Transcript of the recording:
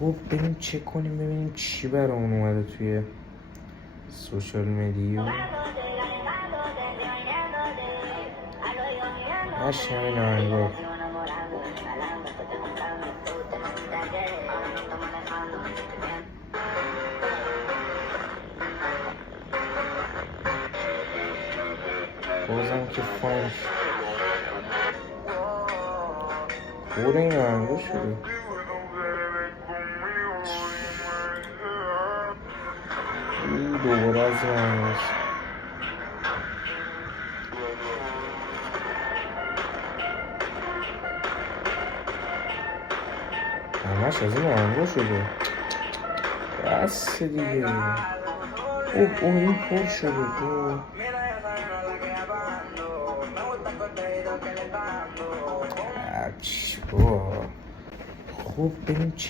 خب بریم چک کنیم ببینیم چی برامون اومده توی سوشال میدیا. هش همین آهنگا. بازم که فانش خور این آهنگا شده. دوباره از این آهنگاست. همش از این آهنگا شده. بس دیگه. این پر شده. خب بریم چک